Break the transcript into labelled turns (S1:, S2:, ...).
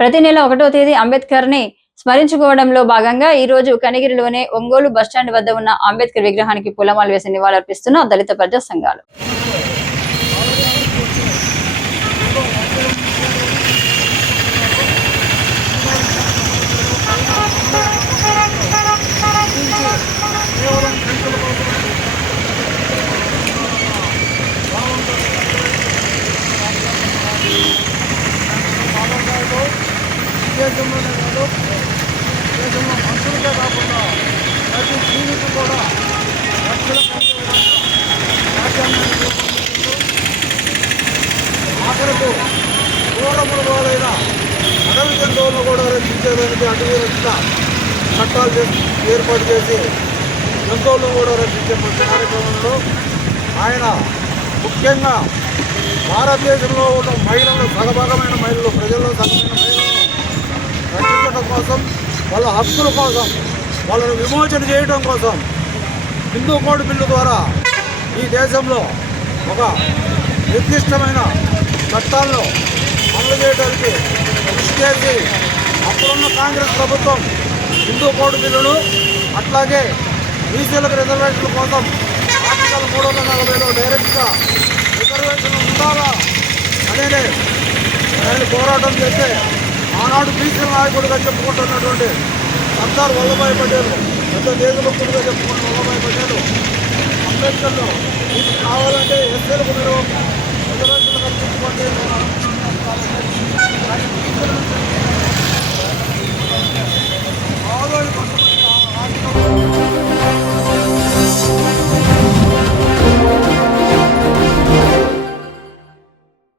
S1: ప్రతి నెల ఒకటో తేదీ అంబేద్కర్ని స్మరించుకోవడంలో భాగంగా ఈ రోజు కనిగిరిలోనే ఒంగోలు బస్టాండ్ వద్ద ఉన్న అంబేద్కర్ విగ్రహానికి పూలమాలు వేసి నివాళులర్పిస్తున్న దళిత ప్రజా సంఘాలు
S2: దేశంలోనే కాదు దేశంలో మనుషులకే కాకుండా ప్రతి జీవితం కూడా లక్షల రాజ్యాంగాన్ని ఆఖరకు క్రూర అడవి జంతువులను కూడా రక్షించేదానికి అటవీ రక్షణ చట్టాలు ఏర్పాటు చేసి జంతువులను కూడా రక్షించే ప్రతి కార్యక్రమంలో ఆయన ముఖ్యంగా భారతదేశంలో ఉన్న మహిళలు సగభాగమైన మహిళలు ప్రజల్లో సగమైన మహిళలను కోసం వాళ్ళ హక్కుల కోసం వాళ్ళను విమోచన చేయడం కోసం హిందూ కోడ్ బిల్లు ద్వారా ఈ దేశంలో ఒక నిర్దిష్టమైన చట్టాలను అమలు చేయడానికి కృషి చేసి అప్పుడున్న కాంగ్రెస్ ప్రభుత్వం హిందూ కోడ్ బిల్లును అట్లాగే బీసీలకు రిజర్వేషన్ల కోసం ఆర్టికల్ మూడు వందల నలభైలో డైరెక్ట్గా రిజర్వేషన్ ఉండాలా అనేది ఆయన పోరాటం చేస్తే ఆనాడు బీసీల నాయకుడిగా చెప్పుకుంటున్నటువంటి సర్దార్ వల్లభాయ్ పటేల్ పెద్ద దేశభక్తుడిగా చెప్పుకున్న వల్లభాయ్ పటేల్ అంబేద్కర్లో మీకు కావాలంటే ఎస్సీలకు మీరు రిజర్వేషన్లు కల్పించుకోండి.